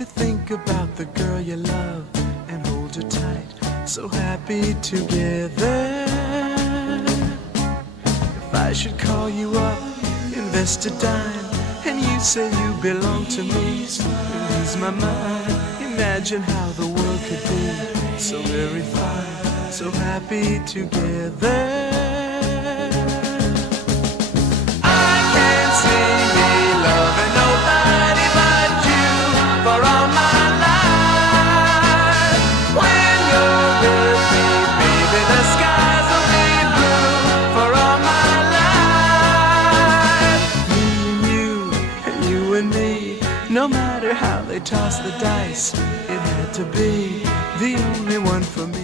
to think about the girl you love and hold her tight, so happy together. If I should call you up, invest a dime, and you say you belong to me, ease my mind. Imagine how the world could be so very fine, so happy together. I can't see me loving nobody but you for all my life. When you're with me, baby, the skies will be blue for all my life. Me and you and me, no matter how they toss the dice, it had to be the only one for me.